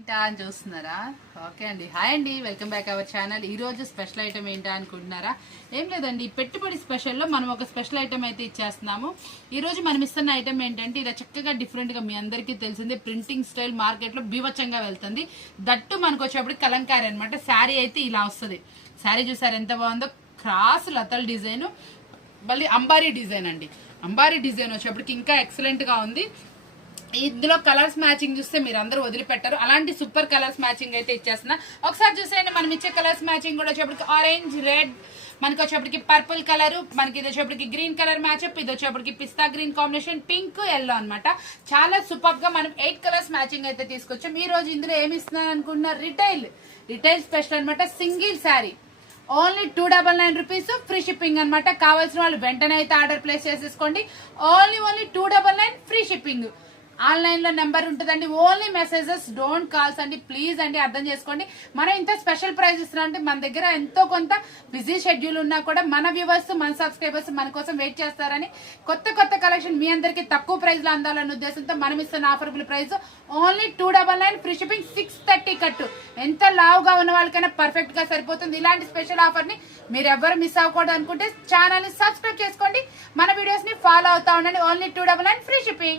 ఏంటా అని చూస్తున్నారా? ఓకే అండి, హాయ్ అండి, వెల్కమ్ బ్యాక్ అవర్ ఛానల్. ఈ రోజు స్పెషల్ ఐటమ్ ఏంటా అనుకుంటున్నారా? ఏం లేదండి, పెట్టుబడి స్పెషల్లో మనం ఒక స్పెషల్ ఐటమ్ అయితే ఇచ్చేస్తున్నాము. ఈ రోజు మనం ఇస్తున్న ఐటమ్ ఏంటంటే ఇలా చక్కగా డిఫరెంట్ గా మీ అందరికీ తెలిసిందే ప్రింటింగ్ స్టైల్ మార్కెట్ లో బీభత్సంగా వెళ్తుంది. దట్టు మనకు వచ్చేప్పుడు కలంకారీ అనమాట. శారీ అయితే ఇలా వస్తుంది. శారీ చూసారు ఎంత బాగుందో, క్రాస్ లతల్ డిజైన్, మళ్ళీ అంబారీ డిజైన్ అండి. అంబారీ డిజైన్ వచ్చేప్పటికి ఇంకా ఎక్సలెంట్ గా ఉంది. ఇందులో కలర్స్ మ్యాచింగ్ చూస్తే మీరు అందరూ వదిలిపెట్టారు. అలాంటి సూపర్ కలర్స్ మ్యాచింగ్ అయితే ఇచ్చేస్తున్నా. ఒకసారి చూసేయండి, మనం ఇచ్చే కలర్స్ మ్యాచింగ్ కూడా వచ్చేప్పటికి ఆరెంజ్, రెడ్, మనకి వచ్చేప్పటికి పర్పుల్ కలర్, మనకి ఇది వచ్చేప్పటికి గ్రీన్ కలర్ మ్యాచ్అప్, ఇది వచ్చేప్పటికి పిస్తా గ్రీన్ కాంబినేషన్, పింక్, ఎల్లో అనమాట. చాలా సూపర్ గా మనం 8 కలర్స్ మ్యాచింగ్ అయితే తీసుకొచ్చాం. ఈ రోజు ఇందులో ఏమి ఇస్తున్నాను అనుకుంటున్నా, రిటైల్ స్పెషల్ అనమాట. Single sari only 299 rupees, free shipping అనమాట. కావాల్సిన వాళ్ళు వెంటనే అయితే ఆర్డర్ ప్లేస్ చేసేసుకోండి. Only 299 free shipping. ఆన్లైన్ లో నెంబర్ ఉంటుందండి, ఓన్లీ మెసేజెస్, డోంట్ కాల్స్ అండి. ప్లీజ్ అండి అర్థం చేసుకోండి. మనం ఇంత స్పెషల్ ప్రైస్ ఇస్తున్నాం అంటే మన దగ్గర ఎంతో కొంత బిజీ షెడ్యూల్ ఉన్నా కూడా మన వ్యూవర్స్, మన సబ్స్క్రైబర్స్ మన కోసం వెయిట్ చేస్తారని కొత్త కలెక్షన్ మీ అందరికి తక్కువ ప్రైస్ లో అందాలన్న ఉద్దేశంతో మనం ఇస్తున్న offerable price only 299 free shipping, 630 కట్టు. ఎంత లావుగా ఉన్న వాళ్ళకైనా పర్ఫెక్ట్ గా సరిపోతుంది. ఇలాంటి స్పెషల్ ఆఫర్ ని మీరు ఎవరు మిస్ అవ్వకూడదు అనుకుంటే ఛానల్ ని సబ్స్క్రైబ్ చేసుకోండి, మన వీడియోస్ ని ఫాలో అవుతా ఉండండి. Only 299 free shipping.